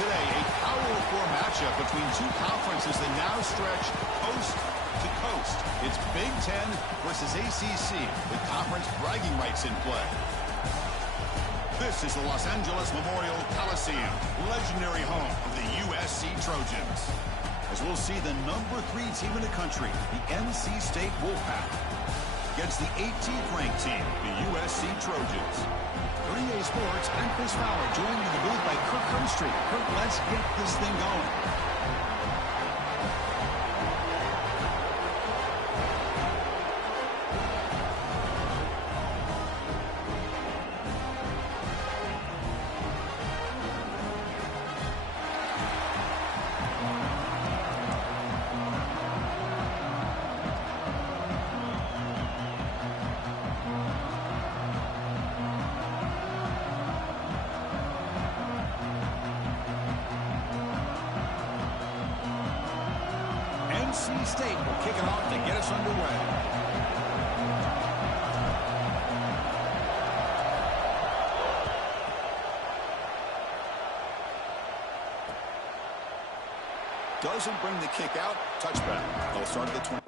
today, a Power 4 matchup between two conferences that now stretch coast to coast. It's Big Ten versus ACC with conference bragging rights in play. This is the Los Angeles Memorial Coliseum, legendary home of the USC Trojans. As we'll see the number 3 team in the country, the NC State Wolfpack, against the 18th ranked team, the USC Trojans. 3A Sports and Chris Fowler joined in the booth by Kirk Hermstreet. Kirk, let's get this thing going. NC State will kick it off to get us underway. Doesn't bring the kick out. Touchback. They'll start at the 20.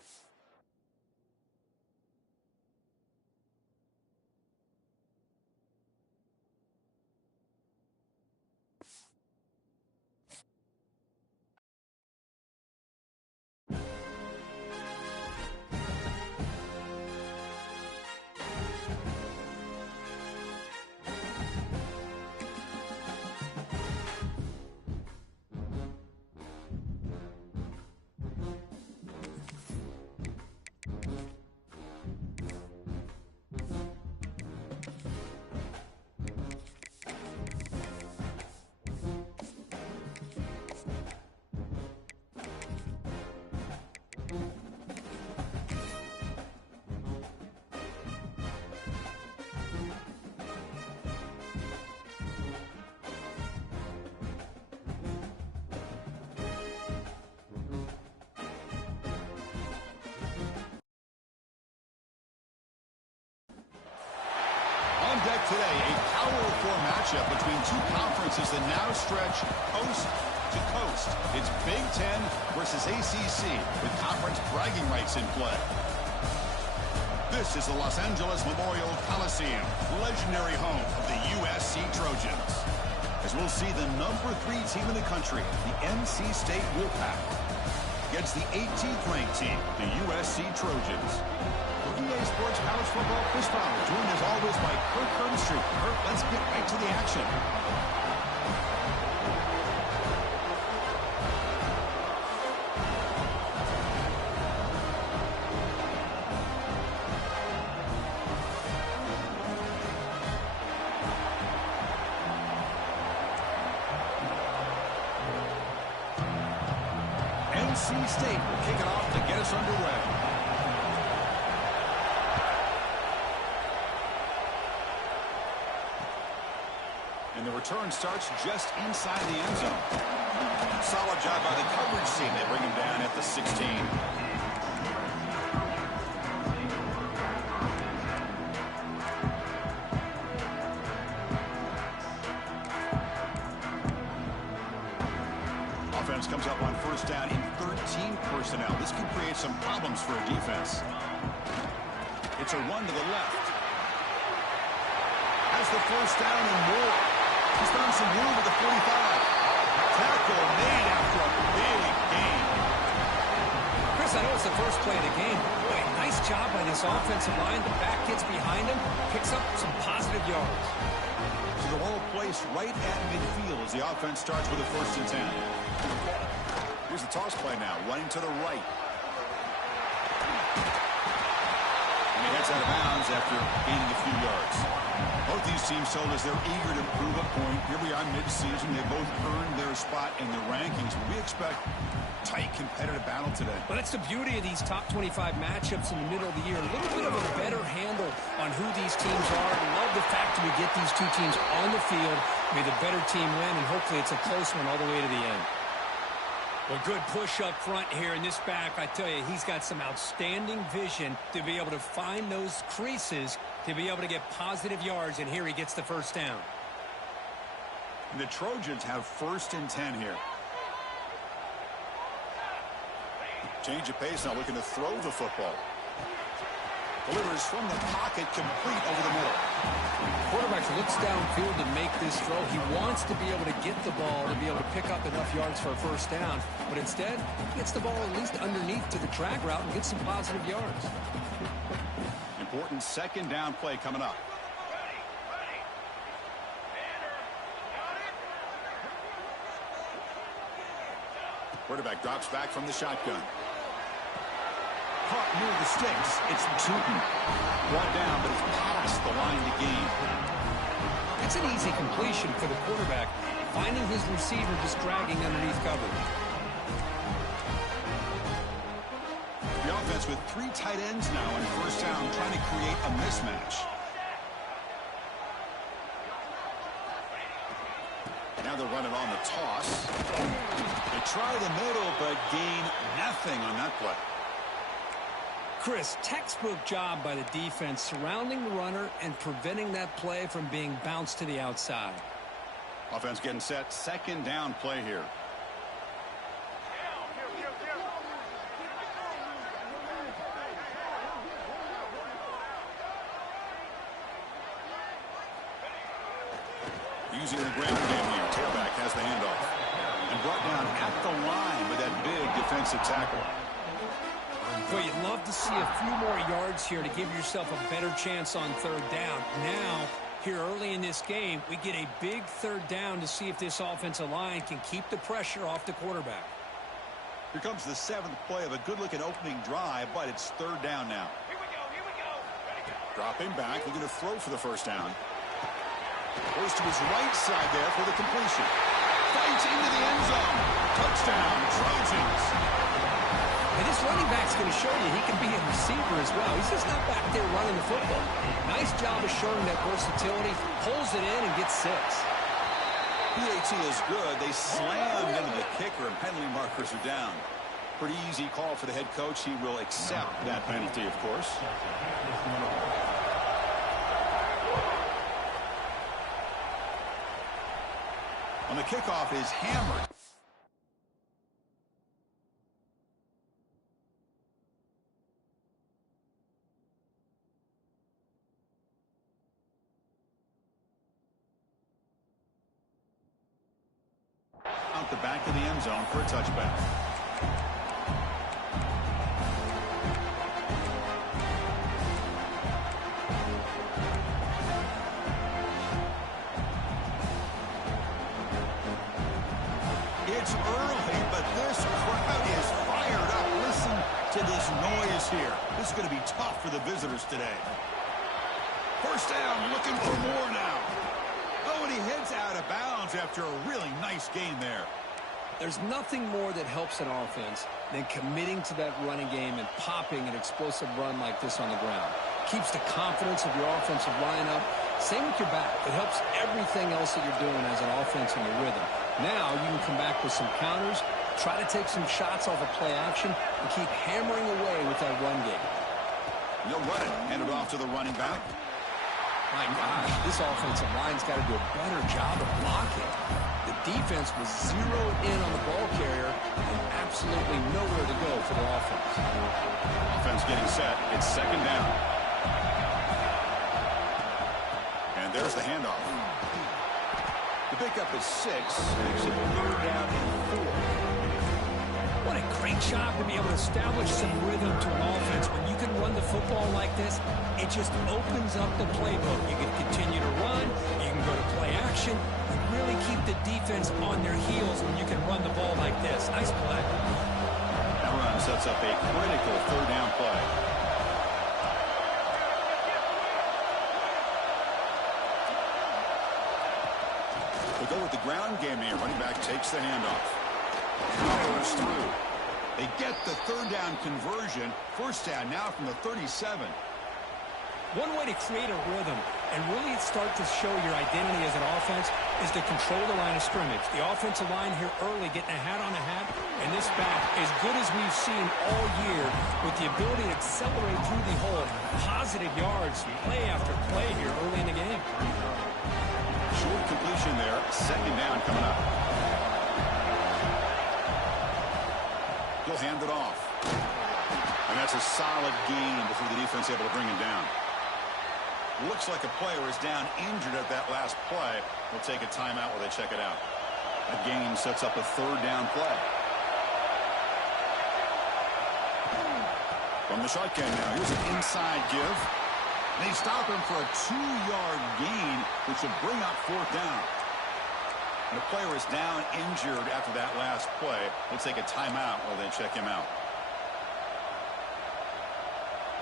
On deck today, a Power 4 matchup between two conferences that now stretch coast to coast. It's Big Ten versus ACC with conference bragging rights in play. This is the Los Angeles Memorial Coliseum, legendary home of the USC Trojans. As we'll see the number 3 team in the country, the NC State Wolfpack, against the 18th ranked team, the USC Trojans. EA Sports College Football Chris Fowler, joined as always by Kirk Hermstreet. Kirk, let's get right to the action. NC State will kick it off to get us underway. And the return starts just inside the end zone. Solid job by the coverage team. They bring him down at the 16. Offense comes up on first down in 13 personnel. This could create some problems for a defense. It's a run to the left. Has the first down and more. He's found some room at the 45. Tackle made after a big gain. Chris, I know it's the first play of the game. Boy, nice job by this offensive line. The back gets behind him, picks up some positive yards. So the ball placed right at midfield as the offense starts with a 1st and 10. Here's the toss play now, running to the right. And he heads out of bounds after gaining a few yards. Both these teams told us they're eager to prove a point. Here we are mid-season. They both earned their spot in the rankings. We expect tight, competitive battle today. Well, that's the beauty of these top 25 matchups in the middle of the year. A little bit of a better handle on who these teams are. I love the fact that we get these two teams on the field. May the better team win, and hopefully it's a close one all the way to the end. Well, good push up front here in this back. I tell you, he's got some outstanding vision to be able to find those creases, to be able to get positive yards, and here he gets the first down. The Trojans have 1st and 10 here. Change of pace now, looking to throw the football. Delivers from the pocket, complete over the middle. Quarterback looks downfield to make this throw. He wants to be able to get the ball to be able to pick up enough yards for a 1st down. But instead, he gets the ball at least underneath to the drag route and gets some positive yards. Important 2nd down play coming up. Quarterback drops back from the shotgun. Caught near the sticks. It's Tootin. Brought down, but it's past the line to gain. It's an easy completion for the quarterback, finding his receiver just dragging underneath coverage. The offense with 3 tight ends now in 1st down, trying to create a mismatch. Now they're running on the toss. They try the middle, but gain nothing on that play. Chris, textbook job by the defense surrounding the runner and preventing that play from being bounced to the outside. Offense getting set. 2nd down play here. Using the ground game here. Tailback has the handoff. And brought down at the line with that big defensive tackle. Well, you'd love to see a few more yards here to give yourself a better chance on 3rd down. Now, here early in this game, we get a big 3rd down to see if this offensive line can keep the pressure off the quarterback. Here comes the 7th play of a good-looking opening drive, but it's 3rd down now. Here we go. Dropping back, looking to throw for the 1st down. Goes to his right side there for the completion. Fights into the end zone. Touchdown, Trojans. And this running back's going to show you he can be a receiver as well. He's just not back there running the football. Nice job of showing that versatility. Pulls it in and gets 6. PAT is good. They slammed into the kicker, and penalty markers are down. Pretty easy call for the head coach. He will accept that penalty, of course. On the kickoff is hammered. Out the back of the end zone for a touchback. It's early, but this crowd is fired up. Listen to this noise here. This is going to be tough for the visitors today. 1st down, looking for more now. Oh, and he heads out of bounds after a really nice gain there. There's nothing more that helps an offense than committing to that running game and popping an explosive run like this on the ground. Keeps the confidence of your offensive line up. Same with your back. It helps everything else that you're doing as an offense in your rhythm. Now you can come back with some counters, try to take some shots off of play action, and keep hammering away with that run game. They'll run it. Hand it off to the running back. My gosh, this offensive line's got to do a better job of blocking. The defense was zeroed in on the ball carrier and absolutely nowhere to go for the offense. Offense getting set. It's 2nd down. And there's the handoff. The pickup is 6. Makes it 3rd down and 4. What a great job to be able to establish some rhythm to an offense. When you can run the football like this, it just opens up the playbook. You can continue to run. You can go to play action. You really keep the defense on their heels when you can run the ball like this. Nice play. That run sets up a critical 3rd down play. We'll go with the ground game here. Running back takes the handoff. Powers through. They get the 3rd down conversion. 1st down now from the 37. One way to create a rhythm and really start to show your identity as an offense is to control the line of scrimmage. The offensive line here early getting a hat on a hat, and this back, as good as we've seen all year, with the ability to accelerate through the hole, positive yards, play after play here early in the game. Short completion there. 2nd down coming up. He'll hand it off. And that's a solid gain before the defense able to bring him down. Looks like a player is down injured at that last play. We'll take a timeout while they check it out. A gain sets up a third down play. From the shotgun now, here's an inside give. They stop him for a 2-yard gain, which will bring up fourth down. And the player is down injured after that last play. We'll take a timeout while they check him out.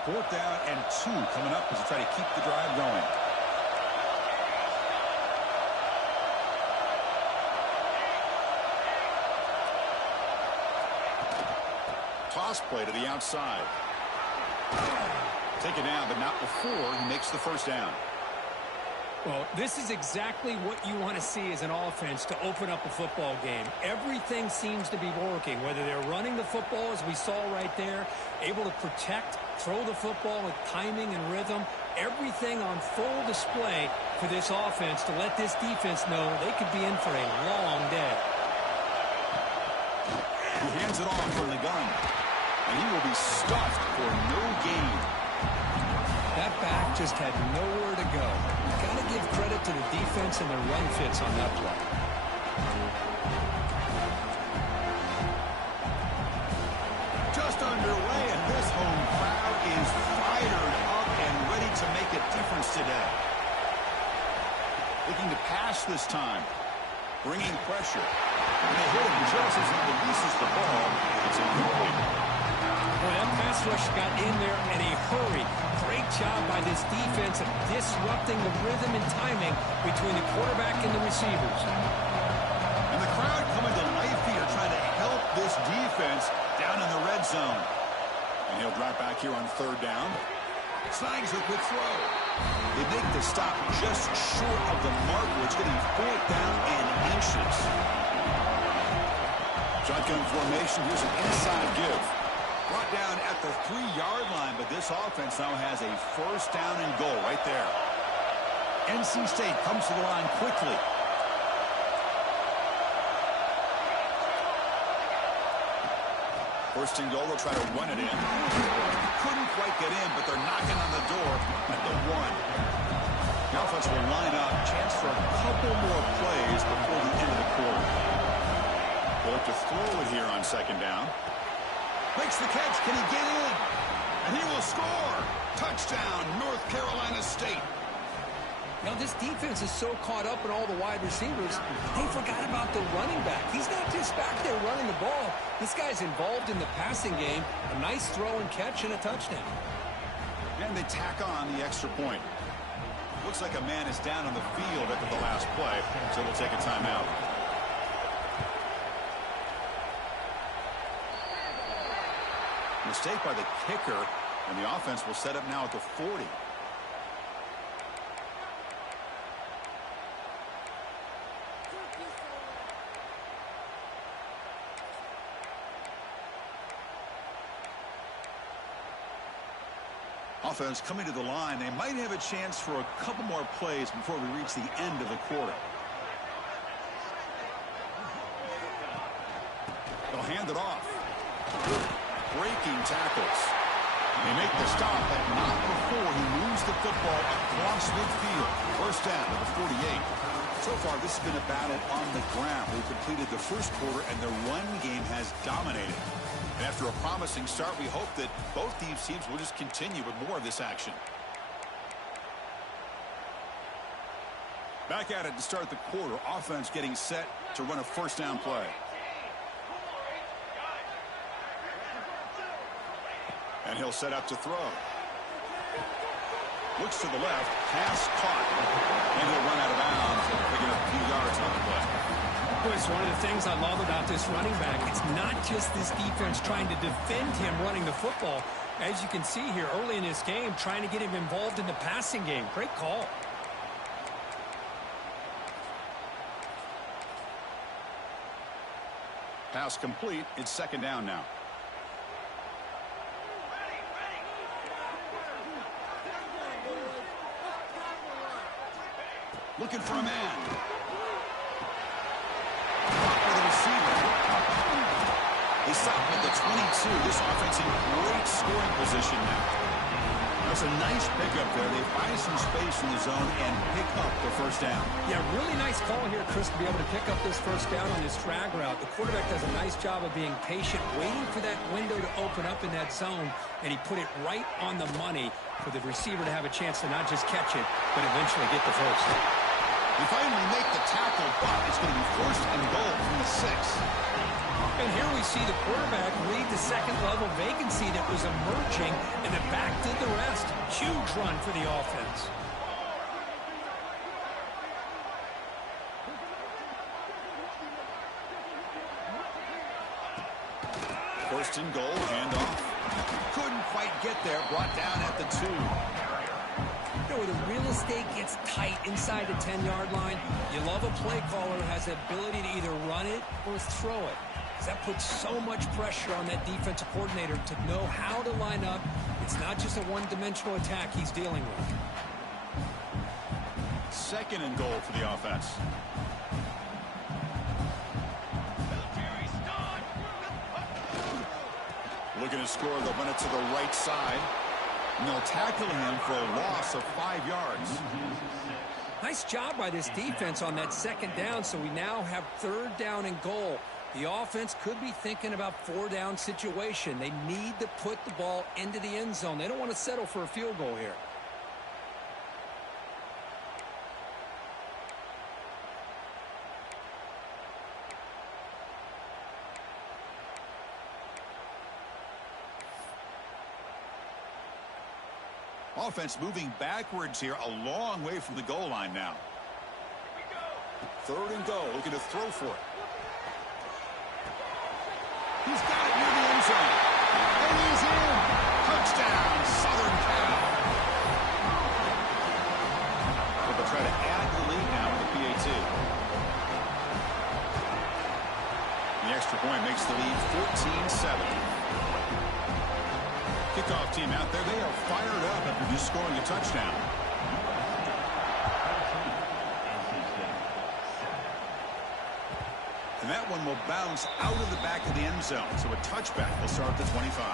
Fourth down and 2 coming up as they try to keep the drive going. Toss play to the outside. Take it down, but not before he makes the first down. Well, this is exactly what you want to see as an offense to open up a football game. Everything seems to be working, whether they're running the football, as we saw right there, able to protect, throw the football with timing and rhythm. Everything on full display for this offense to let this defense know they could be in for a long day. He hands it off from the gun, and he will be stuffed for no gain. That back just had nowhere to go. You've got to give credit to the defense and their run fits on that play. Just underway, and this home crowd is fired up and ready to make a difference today. Looking to pass this time. Bringing pressure. And they hit him just as he releases the ball. It's incomplete. Boy, that pass rush got in there in a hurry. Great job by this defense of disrupting the rhythm and timing between the quarterback and the receivers. And the crowd coming to life here, trying to help this defense down in the red zone. And he'll drop back here on third down. Snags a quick throw. They make the stop just short of the mark, which getting fourth down and inches. Shotgun formation. Here's an inside give. Brought down at the 3-yard line, but this offense now has a first down and goal right there. NC State comes to the line quickly. First and goal, they'll try to run it in. Couldn't quite get in, but they're knocking on the door at the 1. The offense will line up. Chance for a couple more plays before the end of the quarter. They'll have to throw it here on second down. Makes the catch. Can he get in? And he will score. Touchdown, North Carolina State. Now, this defense is so caught up in all the wide receivers, they forgot about the running back. He's not just back there running the ball. This guy's involved in the passing game. A nice throw and catch and a touchdown. And they tack on the extra point. Looks like a man is down on the field after the last play, so we'll take a timeout. Mistake by the kicker, and the offense will set up now at the 40. Offense coming to the line. They might have a chance for a couple more plays before we reach the end of the quarter. They'll hand it off. Breaking tackles. They make the stop, but not before he moves the football across midfield. First down to the 48. So far, this has been a battle on the ground. They've completed the first quarter, and the run game has dominated. And after a promising start, we hope that both these teams will just continue with more of this action. Back at it to start the quarter. Offense getting set to run a first down play. And he'll set up to throw. Looks to the left. Pass caught. And he'll run out of bounds and pick up a few yards on the play. It's one of the things I love about this running back. It's not just this defense trying to defend him running the football. As you can see here early in this game, trying to get him involved in the passing game. Great call. Pass complete. It's second down now. Looking for a man. They stop at the 22. This offense in great scoring position now. That's a nice pickup there. They find some space in the zone and pick up the first down. Yeah, really nice call here, Chris, to be able to pick up this first down on this drag route. The quarterback does a nice job of being patient, waiting for that window to open up in that zone, and he put it right on the money for the receiver to have a chance to not just catch it, but eventually get the first. We finally make the tackle, but it's going to be first and goal from the 6. And here we see the quarterback read the second-level vacancy that was emerging, and the back did the rest. Huge run for the offense. First and goal, handoff. Couldn't quite get there, brought down at the 2. You know, where the real estate gets tight inside the 10-yard line, you love a play caller who has the ability to either run it or throw it. That puts so much pressure on that defensive coordinator to know how to line up. It's not just a one-dimensional attack he's dealing with. Second and goal for the offense. Looking to score, they'll run it to the right side. And they'll tackle him for a loss of 5 yards. Nice job by this defense on that second down, so we now have third down and goal. The offense could be thinking about 4-down situation. They need to put the ball into the end zone. They don't want to settle for a field goal here. Offense moving backwards here, a long way from the goal line now. Third and goal, looking to throw for it. He's got it near the end zone. And he's in. Touchdown, Southern Cal. But they'll try to add the lead now with the PAT. The extra point makes the lead 14-7. Kickoff team out there. They are fired up after just scoring a touchdown. And that one will bounce out of the back of the end zone. So a touchback will start at the 25.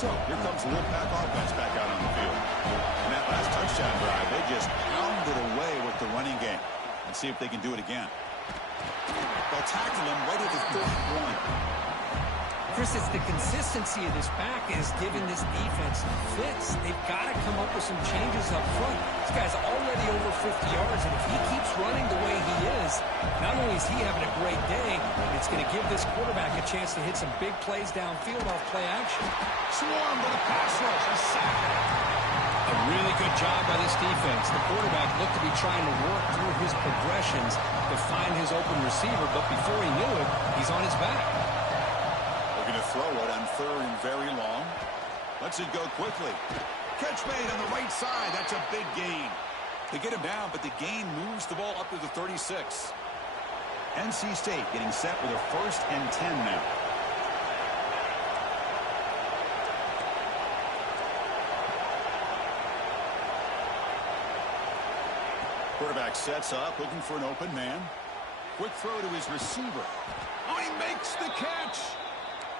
So here comes the Wolfpack offense back out on the field. And that last touchdown drive, they just pounded away with the running game. Let's see if they can do it again. They'll tackle him right at the 31. Chris, it's the consistency of this back is giving this defense fits. They've got to come up with some changes up front. This guy's already over 50 yards, and if he keeps running the way he is, not only is he having a great day, it's going to give this quarterback a chance to hit some big plays downfield off play action. Swarm with a pass rush, a sack. A really good job by this defense. The quarterback looked to be trying to work through his progressions to find his open receiver, but before he knew it, he's on his back. Looking to throw it on third and very long. Lets it go quickly. Catch made on the right side. That's a big gain. They get him down, but the gain moves the ball up to the 36. NC State getting set with a first and 10 now. Quarterback sets up, looking for an open man. Quick throw to his receiver. Oh, he makes the catch.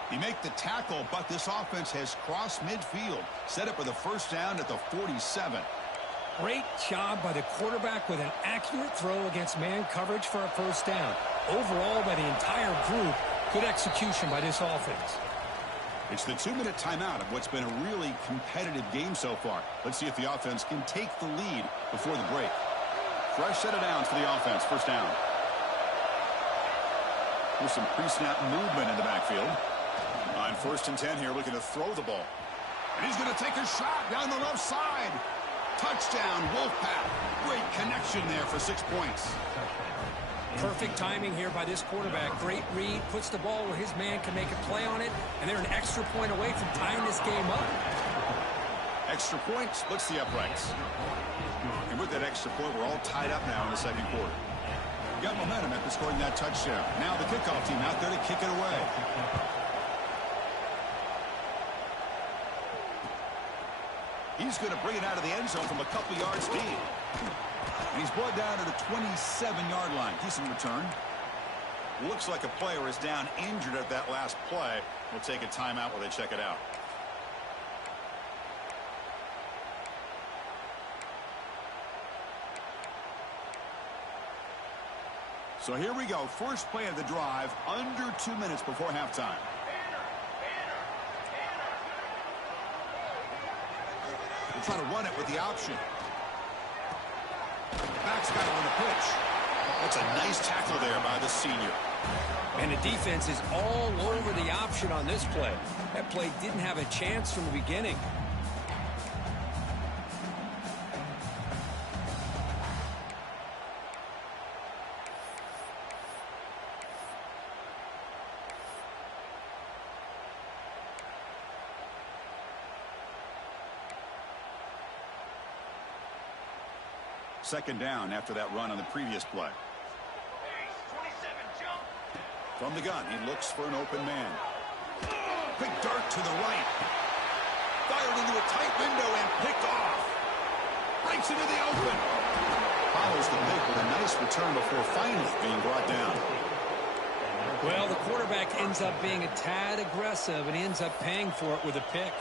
He made the tackle, but this offense has crossed midfield. Set up with a first down at the 47. Great job by the quarterback with an accurate throw against man coverage for a first down. Overall, by the entire group, good execution by this offense. It's the 2-minute timeout of what's been a really competitive game so far. Let's see if the offense can take the lead before the break. Fresh set of downs for the offense. First down. Here's some pre-snap movement in the backfield. On first and 10 here, looking to throw the ball. And he's going to take a shot down the left side. Touchdown, Wolfpack. Great connection there for 6 points. Perfect timing here by this quarterback. Great read, puts the ball where his man can make a play on it, and they're an extra point away from tying this game up. Extra point splits the uprights. And with that extra point, we're all tied up now in the second quarter. Got momentum after scoring that touchdown. Now the kickoff team out there to kick it away. He's going to bring it out of the end zone from a couple yards deep. And he's brought down to the 27-yard line. Decent return. Looks like a player is down injured at that last play. We'll take a timeout while they check it out. So here we go. First play of the drive, under 2 minutes before halftime. We'll try to run it with the option. Back's got it on the pitch. That's a nice tackle there by the senior. And the defense is all over the option on this play. That play didn't have a chance from the beginning. Second down after that run on the previous play. From the gun, he looks for an open man. Big dart to the right. Fired into a tight window and picked off. Breaks into the open. Follows the pick with a nice return before finally being brought down. Well, the quarterback ends up being a tad aggressive, and he ends up paying for it with a pick.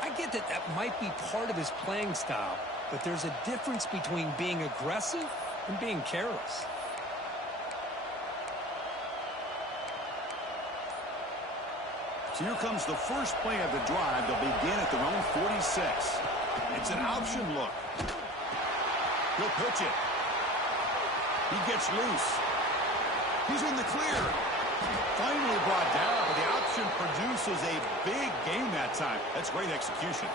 I get that that might be part of his playing style, but there's a difference between being aggressive and being careless. So here comes the first play of the drive. They'll begin at their own 46. It's an option look. He'll pitch it. He gets loose. He's in the clear. Finally brought down, but the option produces a big gain that time. That's great execution.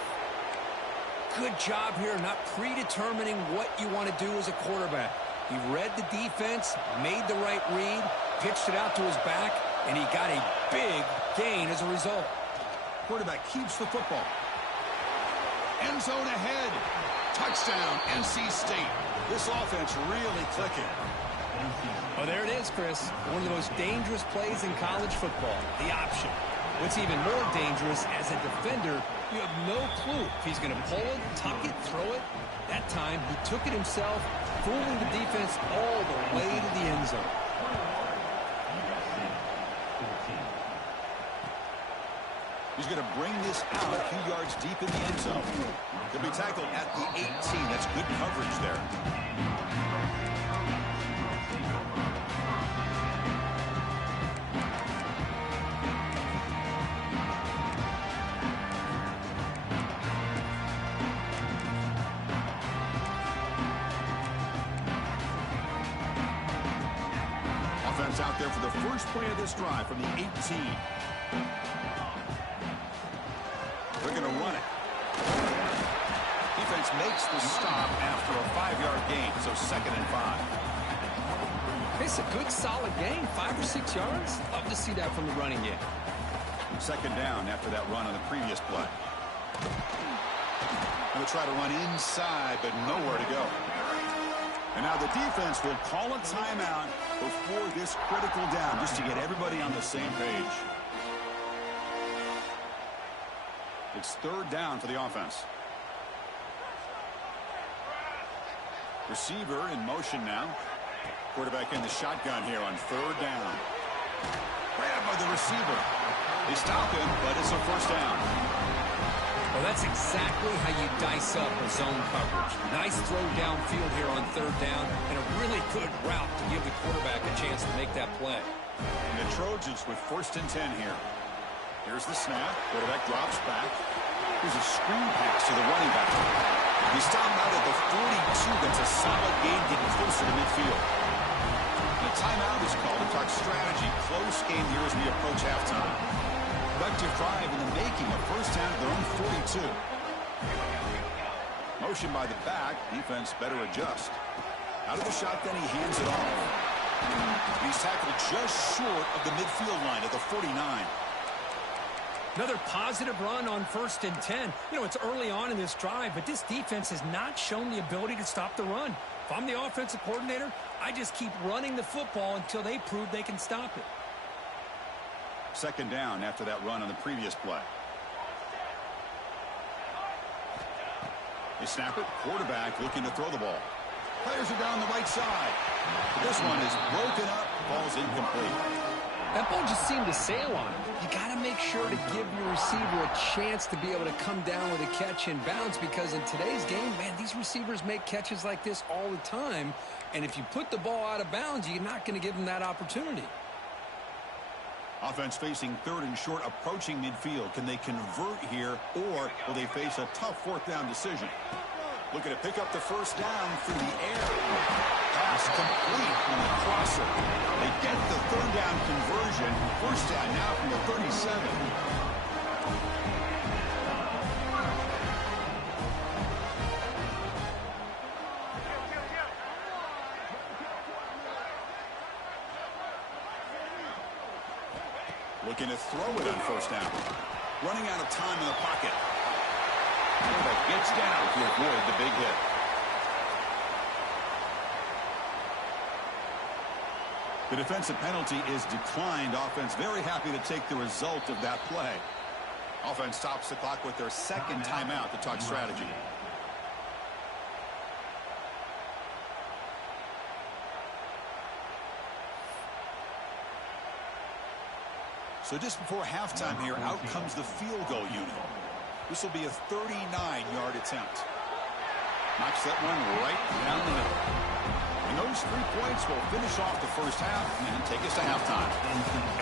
Good job here not predetermining what you want to do as a quarterback. He read the defense, made the right read, pitched it out to his back, and he got a big gain as a result. Quarterback keeps the football. End zone ahead. Touchdown, NC State. This offense really clicking. Oh, there it is, Chris. One of the most dangerous plays in college football, the option. What's even more dangerous, as a defender, you have no clue if he's going to pull it, tuck it, throw it. That time, he took it himself, fooling the defense all the way to the end zone. He's going to bring this out a few yards deep in the end zone. He'll be tackled at the 18. That's good coverage there. Offense out there for the first play of this drive from the 18. They're going to run it. Defense makes the stop after a 5-yard gain, so 2nd and 5. It's a good, solid gain, 5 or 6 yards. Love to see that from the running game. Second down after that run on the previous play. Going to try to run inside, but nowhere to go. And now the defense will call a timeout before this critical down, just to get everybody on the same page. It's third down for the offense. Receiver in motion now. Quarterback in the shotgun here on third down. Grabbed by the receiver. They stop him, but it's a first down. Well, that's exactly how you dice up a zone coverage. Nice throw downfield here on third down, and a really good route to give the quarterback a chance to make that play. And the Trojans with 1st and 10 here. Here's the snap. Quarterback drops back. Here's a screen pass to the running back. He's stopped out at the 42. That's a solid gain getting closer to midfield. And a timeout is called to talk strategy. Close game here as we approach halftime. Productive drive in the making. A first down at their own 42. Motion by the back. Defense better adjust. Out of the shotgun, he hands it off. He's tackled just short of the midfield line at the 49. Another positive run on 1st and 10. You know, it's early on in this drive, but this defense has not shown the ability to stop the run. If I'm the offensive coordinator, I just keep running the football until they prove they can stop it. Second down after that run on the previous play. They snap it. Quarterback looking to throw the ball. Players are down the right side. This one is broken up. Ball's incomplete. That ball just seemed to sail on him. You got to make sure to give your receiver a chance to be able to come down with a catch and bounce, because in today's game, man, these receivers make catches like this all the time. And if you put the ball out of bounds, you're not going to give them that opportunity. Offense facing third and short, approaching midfield. Can they convert here, or will they face a tough fourth down decision? Looking to pick up the first down through the air. Pass complete on the crosser. They get the third down conversion. First down now from the 37. Looking to throw it on first down. Running out of time in the pocket. Quarterback gets down to avoid the big hit. The defensive penalty is declined. Offense very happy to take the result of that play. Offense stops the clock with their second timeout to talk strategy. So just before halftime here, out comes the field goal unit. This will be a 39-yard attempt. Knocks that one right down the middle. And those 3 points will finish off the first half and take us to halftime.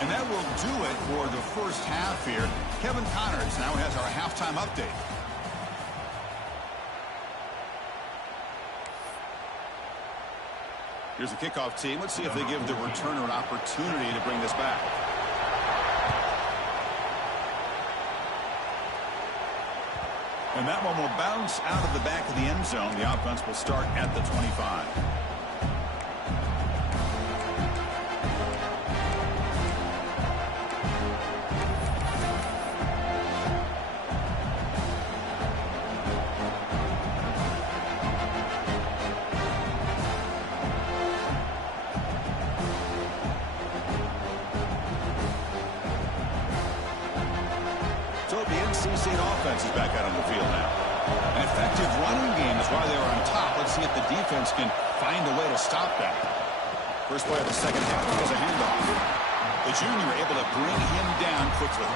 And that will do it for the first half here. Kevin Connors now has our halftime update. Here's the kickoff team. Let's see if they give the returner an opportunity to bring this back. And that one will bounce out of the back of the end zone. The offense will start at the 25. NC State offense is back out on the field now. An effective running game is why they were on top. Let's see if the defense can find a way to stop that. First play of the second half is a handoff. The junior able to bring him down quickly.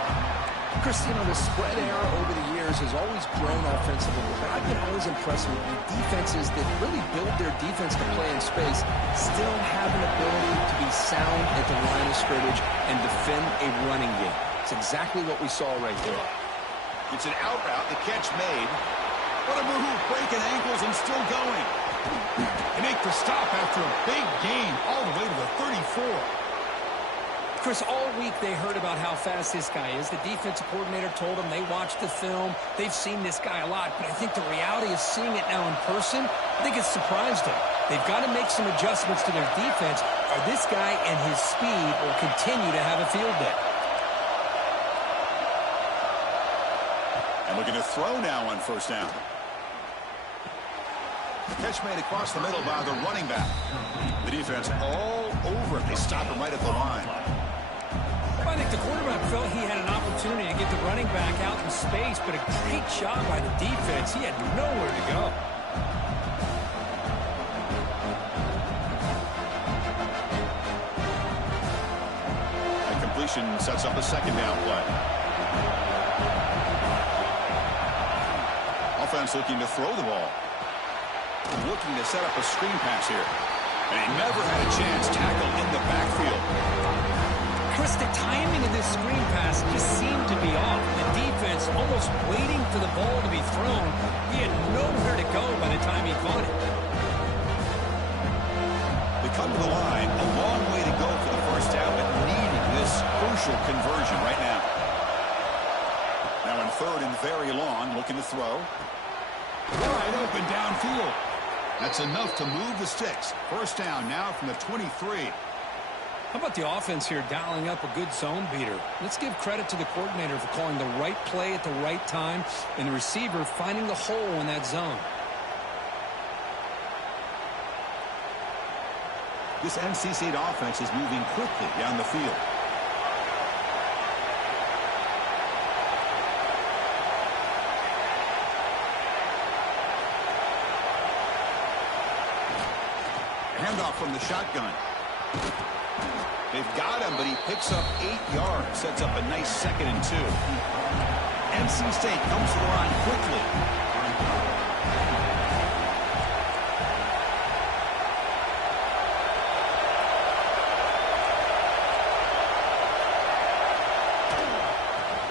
Chris, you know, the spread era over the years has always grown offensively, but I've been always impressed with the defenses that really build their defense to play in space, still have an ability to be sound at the line of scrimmage and defend a running game. It's exactly what we saw right there. It's an out route, the catch made. What a move, breaking ankles and still going. They make the stop after a big gain all the way to the 34. Chris, all week they heard about how fast this guy is. The defensive coordinator told them they watched the film. They've seen this guy a lot, but I think the reality of seeing it now in person, I think it's surprised them. They've got to make some adjustments to their defense, or this guy and his speed will continue to have a field day. And looking to throw now on first down. Catch made across the middle by the running back. The defense all over it. They stop him right at the line. I think the quarterback felt he had an opportunity to get the running back out in space, but a great job by the defense. He had nowhere to go. That completion sets up a second down play. Offense looking to throw the ball. Looking to set up a screen pass here. And he never had a chance tackled in the backfield. Chris, the timing of this screen pass just seemed to be off. The defense almost waiting for the ball to be thrown. He had nowhere to go by the time he caught it. They come to the line. A long way to go for the first down, but needing this crucial conversion right now. Now in third and very long, looking to throw. Wide open downfield. That's enough to move the sticks. First down now from the 23. How about the offense here dialing up a good zone beater? Let's give credit to the coordinator for calling the right play at the right time and the receiver finding the hole in that zone. This NC State offense is moving quickly down the field. handoff from the shotgun. They've got him, but he picks up 8 yards. Sets up a nice 2nd and 2. NC State comes to the line quickly.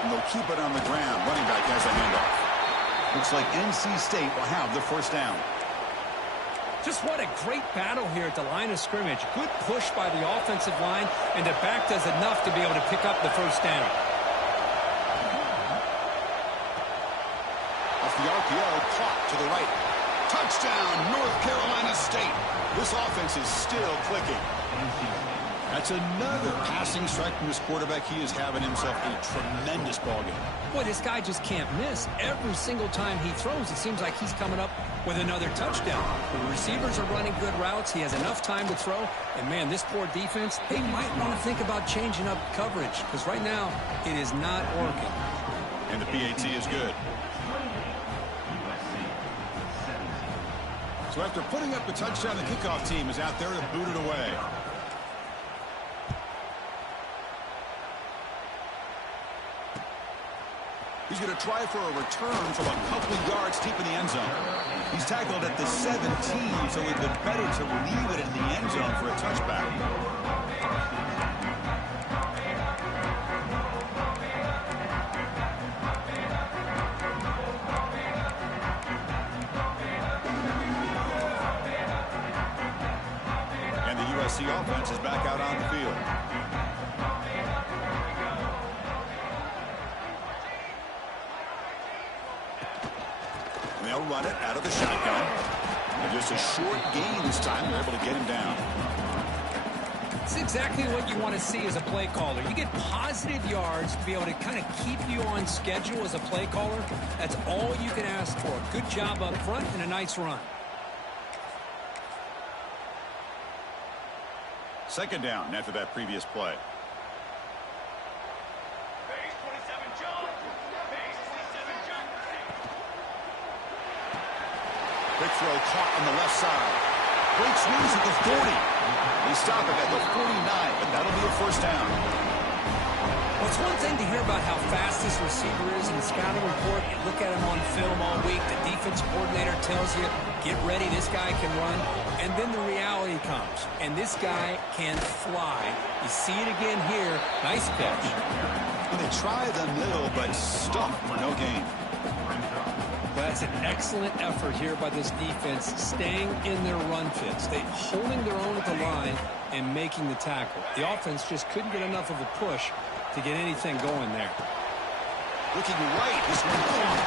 And they'll keep it on the ground. Running back has a handoff. Looks like NC State will have the first down. Just what a great battle here at the line of scrimmage. Good push by the offensive line, and the back does enough to be able to pick up the first down. Off the RPO, caught to the right. Touchdown, North Carolina State. This offense is still clicking. That's another passing strike from this quarterback. He is having himself a tremendous ballgame. Boy, this guy just can't miss. Every single time he throws, it seems like he's coming up with another touchdown. The receivers are running good routes. He has enough time to throw. And, man, this poor defense, they might want to think about changing up coverage because right now it is not working. And the PAT is good. So after putting up the touchdown, the kickoff team is out there to boot it away. He's going to try for a return from a couple yards deep in the end zone. He's tackled at the 17, so it would be better to leave it in the end zone for a touchback. And the USC offense is back out on the field. They'll run it out of the shotgun. And just a short gain this time. They're able to get him down. It's exactly what you want to see as a play caller. You get positive yards to be able to kind of keep you on schedule as a play caller. That's all you can ask for. Good job up front and a nice run. 2nd down after that previous play. Quick throw caught on the left side. Breaks loose at the 40. They stop it at the 49, but that'll be a first down. Well, it's one thing to hear about how fast this receiver is in the scouting report. You look at him on film all week. The defense coordinator tells you, get ready, this guy can run. And then the reality comes, and this guy can fly. You see it again here. Nice catch. And they try the middle, but stuck for no gain. That's an excellent effort here by this defense, staying in their run fits. They holding their own at the line and making the tackle. The offense just couldn't get enough of a push to get anything going there. Looking right, this one caught.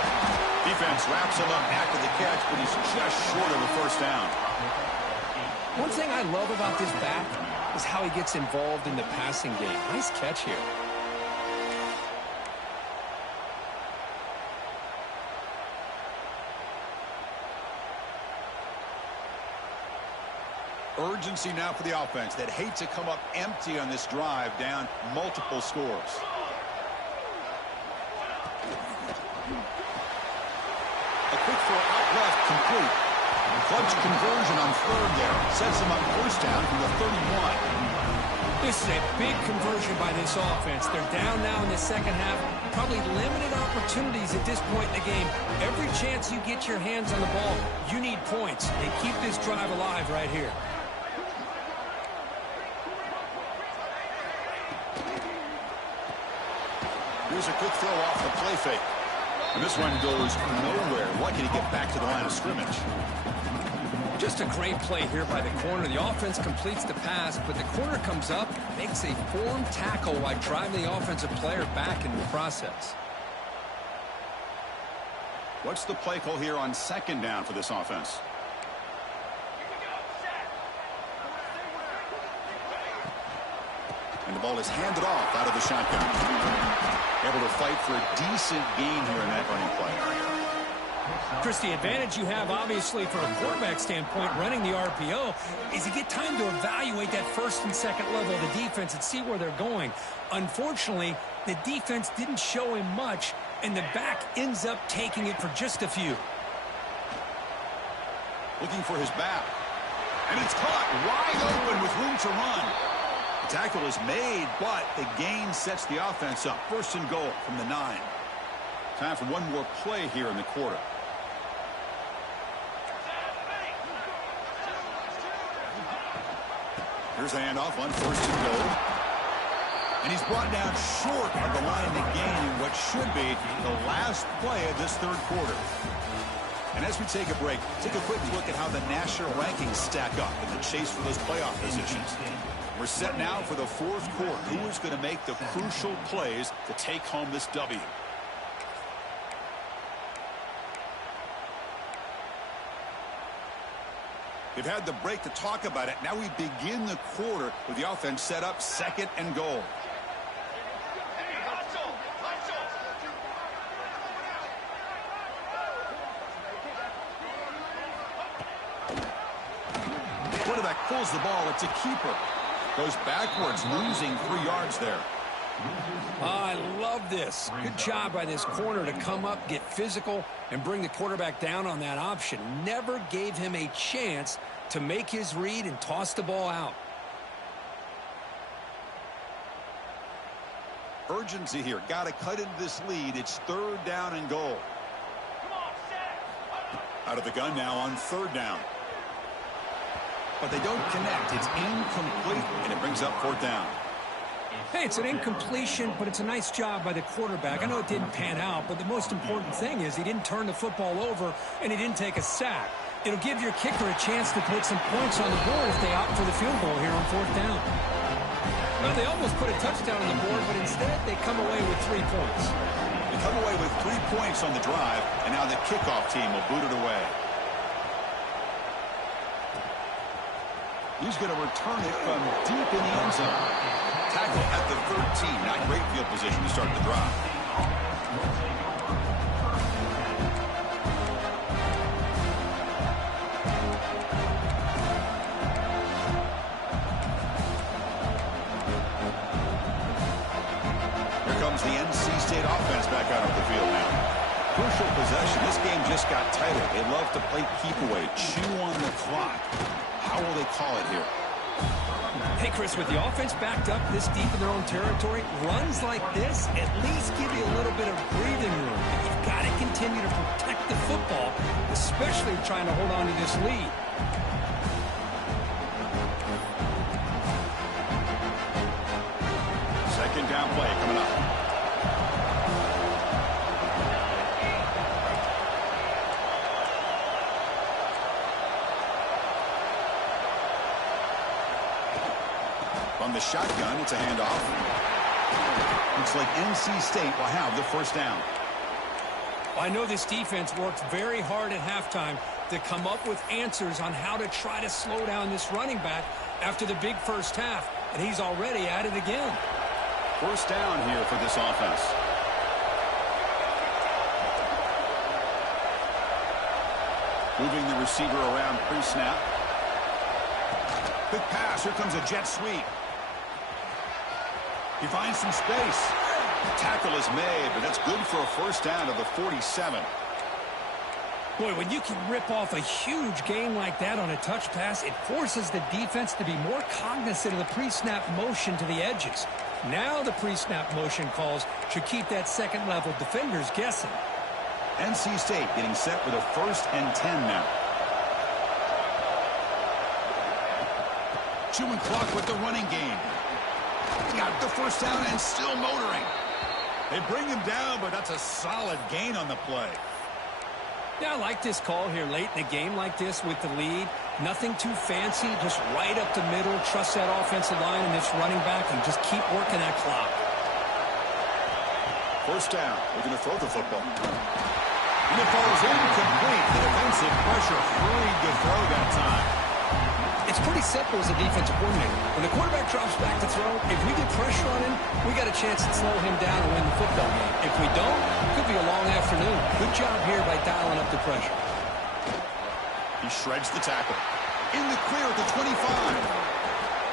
Defense wraps him up after the catch, but he's just short of a first down. One thing I love about this back is how he gets involved in the passing game. Nice catch here. Urgency now for the offense that hate to come up empty on this drive, down multiple scores. A quick throw out left, complete. Clutch conversion on 3rd there. Sets him up first down from the 31. This is a big conversion by this offense. They're down now in the 2nd half. Probably limited opportunities at this point in the game. Every chance you get your hands on the ball, you need points. They keep this drive alive right here. Here's a quick throw off the play fake. And this one goes nowhere. Lucky to get back to the line of scrimmage. Just a great play here by the corner. The offense completes the pass, but the corner comes up, makes a formed tackle while driving the offensive player back into the process. What's the play call here on 2nd down for this offense? And the ball is handed off out of the shotgun. Able to fight for a decent gain here in that running play. Chris, the advantage you have, obviously, from a quarterback standpoint, running the RPO, is you get time to evaluate that 1st and 2nd level of the defense and see where they're going. Unfortunately, the defense didn't show him much, and the back ends up taking it for just a few. Looking for his back. And it's caught wide open with room to run. The tackle is made, but the gain sets the offense up. First and goal from the 9. Time for one more play here in the quarter. Here's a handoff on first and goal. And he's brought down short of the line to gain in what should be the last play of this third quarter. And as we take a break, take a quick look at how the national rankings stack up in the chase for those playoff positions. We're set now for the fourth quarter. Who is going to make the crucial plays to take home this W? They've had the break to talk about it. Now we begin the quarter with the offense set up second and goal. Quarterback pulls the ball. It's a keeper. Goes backwards, losing 3 yards there. I love this. Good job by this corner to come up, get physical, and bring the quarterback down on that option. Never gave him a chance to make his read and toss the ball out. Urgency here. Got to cut into this lead. It's third down and goal. Out of the gun now on third down. But they don't connect. It's incomplete, and it brings up fourth down. Hey, it's an incompletion, but it's a nice job by the quarterback. I know it didn't pan out, but the most important thing is he didn't turn the football over, and he didn't take a sack. It'll give your kicker a chance to put some points on the board if they opt for the field goal here on fourth down. Well, they almost put a touchdown on the board, but instead they come away with 3 points. They come away with 3 points on the drive, and now the kickoff team will boot it away. He's going to return it from deep in the end zone. Tackle at the 13. Not great field position to start the drive. Here comes the NC State offense back out of the field now. Crucial possession. This game just got tighter. They love to play keep away, chew on the clock. How will they call it here? Hey, Chris, with the offense backed up this deep in their own territory, runs like this at least give you a little bit of breathing room. But you've got to continue to protect the football, especially trying to hold on to this lead. Second down play coming up. On the shotgun, it's a handoff. Looks like NC State will have the first down. I know this defense worked very hard at halftime to come up with answers on how to try to slow down this running back after the big first half, and he's already at it again. First down here for this offense. Moving the receiver around pre-snap. Quick pass. Here comes a jet sweep. He finds some space. The tackle is made, but that's good for a first down of the 47. Boy, when you can rip off a huge gain like that on a touch pass, it forces the defense to be more cognizant of the pre-snap motion to the edges. Now the pre-snap motion calls should keep that second-level defenders guessing. NC State getting set with a first and 10 now. Chewing clock with the running game. Got the first down and still motoring. They bring him down, but that's a solid gain on the play. Yeah, I like this call here late in the game like this with the lead. Nothing too fancy, just right up the middle. Trust that offensive line and this running back and just keep working that clock. First down. We're going to throw the football. And it falls incomplete. The defensive pressure hurried to throw that time. It's pretty simple as a defensive coordinator. When the quarterback drops back to throw, if we get pressure on him, we got a chance to slow him down and win the football game. If we don't, it could be a long afternoon. Good job here by dialing up the pressure. He shreds the tackle. In the clear at the 25.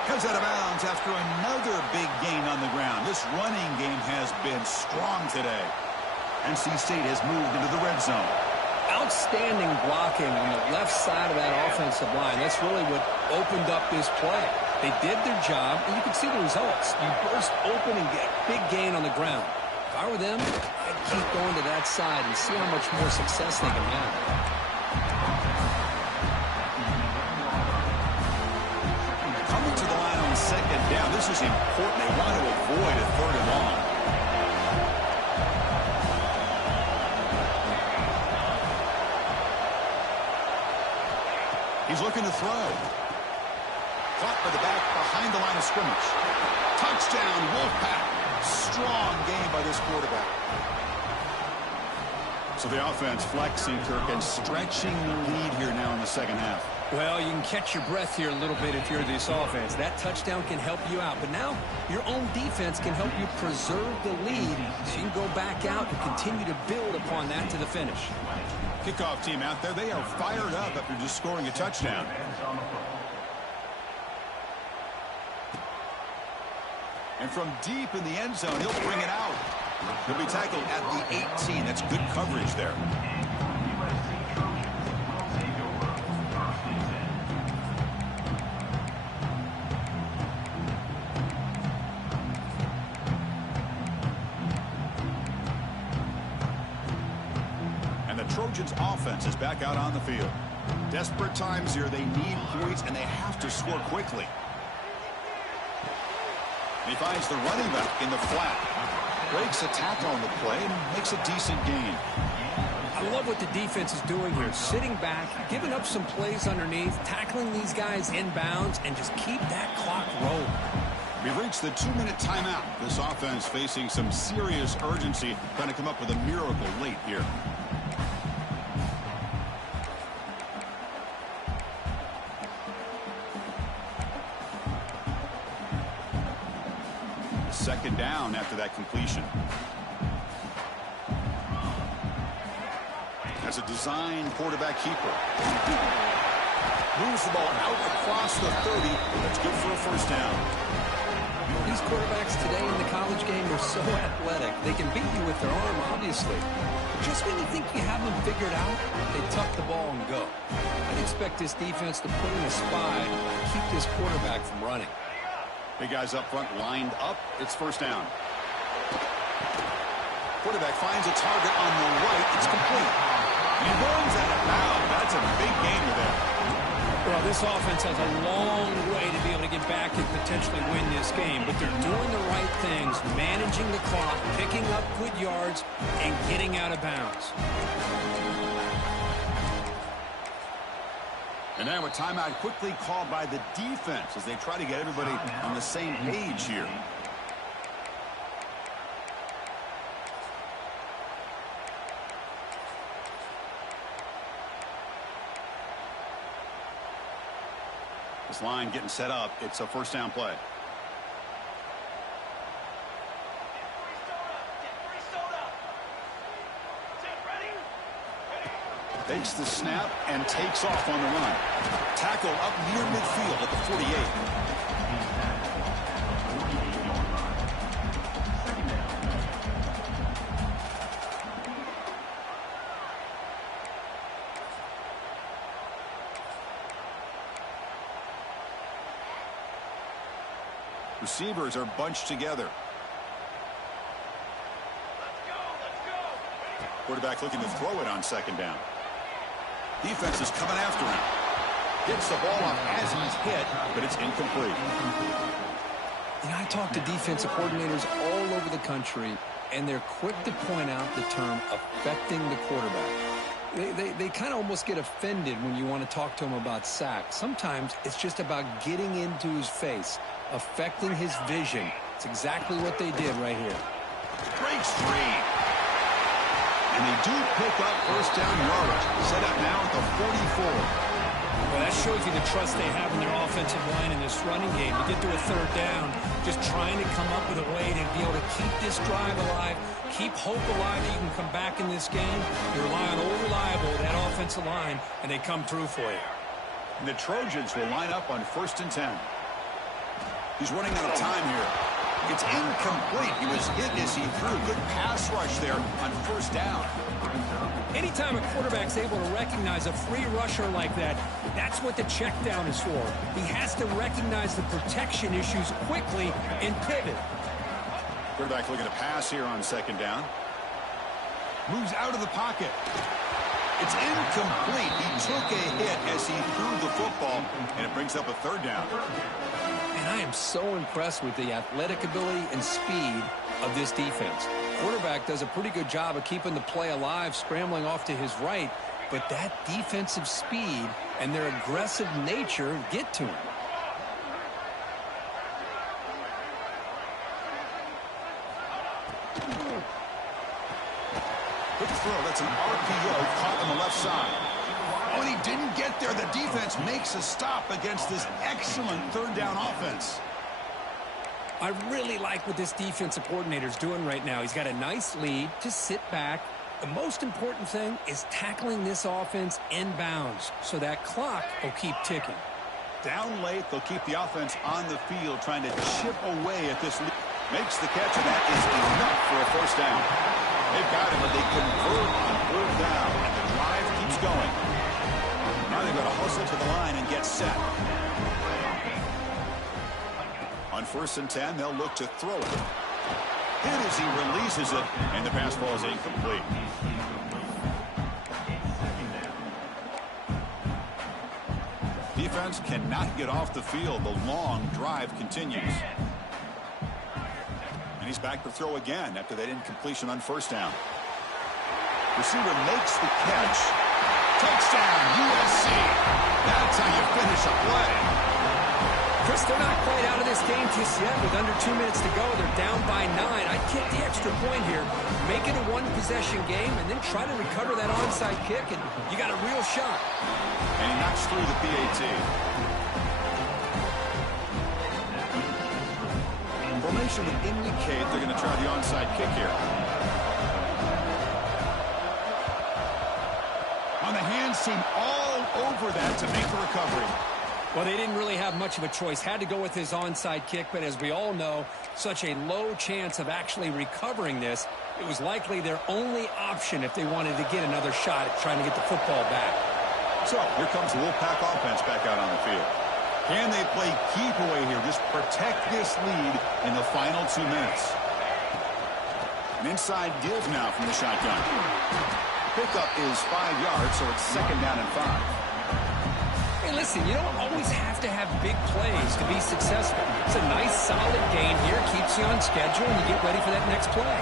Heads out of bounds after another big gain on the ground. This running game has been strong today. NC State has moved into the red zone. outstanding blocking on the left side of that offensive line. That's really what opened up this play. They did their job, and you can see the results. You burst open and get a big gain on the ground. If I were them, I'd keep going to that side and see how much more success they can have. Coming to the line on second down. This is important. They want to avoid a third and long. He's looking to throw. Caught by the back behind the line of scrimmage. Touchdown, Wolfpack. Strong game by this quarterback. So the offense flexing, Kirk, and stretching the lead here now in the second half. Well, you can catch your breath here a little bit if you're this offense. That touchdown can help you out. But now your own defense can help you preserve the lead so you can go back out and continue to build upon that to the finish. Kickoff team out there. They are fired up after just scoring a touchdown. And from deep in the end zone, he'll bring it out. He'll be tackled at the 18. That's good coverage there. And the Trojans' offense is back out on the field. Desperate times here. They need points, and they have to score quickly. He finds the running back in the flat. Breaks a tackle on the play and makes a decent gain. I love what the defense is doing here. Sitting back, giving up some plays underneath, tackling these guys inbounds, and just keep that clock rolling. We've reached the 2-minute timeout. This offense facing some serious urgency, trying to come up with a miracle late here. Second down after that completion. As a design quarterback keeper. Moves the ball out across the 30. That's good for a first down. These quarterbacks today in the college game are so athletic. They can beat you with their arm, obviously. Just when you think you have them figured out, they tuck the ball and go. I'd expect this defense to put in a spy to keep this quarterback from running. Big guys up front lined up. It's first down. Quarterback finds a target on the right. It's complete. He runs out of bounds. That's a big gainer there. Well, this offense has a long way to be able to get back and potentially win this game, but they're doing the right things, managing the clock, picking up good yards, and getting out of bounds. And now a timeout quickly called by the defense as they try to get everybody on the same page here. This line getting set up. It's a first down play. Takes the snap and takes off on the run. Tackle up near midfield at the 48. Receivers are bunched together. Quarterback looking to throw it on second down. Defense is coming after him. Gets the ball off as he's hit, but it's incomplete. You know, I talk to defensive coordinators all over the country, and they're quick to point out the term affecting the quarterback. They kind of almost get offended when you want to talk to them about sacks. Sometimes it's just about getting into his face, affecting his vision. It's exactly what they did right here. Breaks free. And they do pick up first down yardage. Set up now at the 44. Well, that shows you the trust they have in their offensive line in this running game. To get to a third down, just trying to come up with a way to be able to keep this drive alive, keep hope alive that you can come back in this game. You rely on old reliable, that offensive line, and they come through for you. And the Trojans will line up on 1st and 10. He's running out of time here. It's incomplete. He was hit as he threw. Good pass rush there on first down. Anytime a quarterback's able to recognize a free rusher like that, that's what the check down is for. He has to recognize the protection issues quickly and pivot. Quarterback looking to pass here on second down. Moves out of the pocket. It's incomplete. He took a hit as he threw the football, and it brings up a third down. And I am so impressed with the athletic ability and speed of this defense. Quarterback does a pretty good job of keeping the play alive, scrambling off to his right, but that defensive speed and their aggressive nature get to him. Good throw. That's an RPO caught on the left side. Oh, and he didn't get there. The defense makes a stop against this excellent third down offense. I really like what this defensive coordinator is doing right now. He's got a nice lead to sit back. The most important thing is tackling this offense inbounds so that clock will keep ticking. Down late, they'll keep the offense on the field trying to chip away at this lead. Makes the catch, and that is enough for a first down. They've got him, but they convert on third down, and the drive keeps going. Now they've got to hustle to the line and get set. On 1st and 10, they'll look to throw it. Hit as he releases it, and the pass ball is incomplete. Defense cannot get off the field. The long drive continues. And he's back to throw again after that incompletion on first down. Receiver makes the catch. Touchdown, USC. That's how you finish a play. Chris, they're not quite out of this game just yet. With under 2 minutes to go, they're down by 9. I'd kick the extra point here, make it a one-possession game, and then try to recover that onside kick, and you got a real shot. And he knocks through the PAT. Formation would indicate they're going to try the onside kick here. On the hands team all over that to make the recovery. Well, they didn't really have much of a choice. Had to go with his onside kick, but as we all know, such a low chance of actually recovering this. It was likely their only option if they wanted to get another shot at trying to get the football back. So, here comes the Wolfpack offense back out on the field. Can they play keep away here? Just protect this lead in the final 2 minutes. An inside give now from the shotgun. Pickup is 5 yards, so it's second down and 5. Hey, listen, you don't always have to have big plays to be successful. It's a nice, solid game here. Keeps you on schedule, and you get ready for that next play.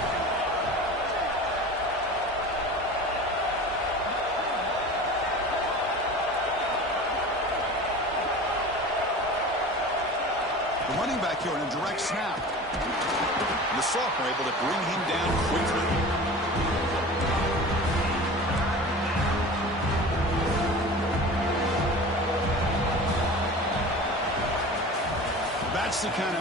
The running back here on a direct snap. And the sophomore able to bring him down quickly. That's the kind of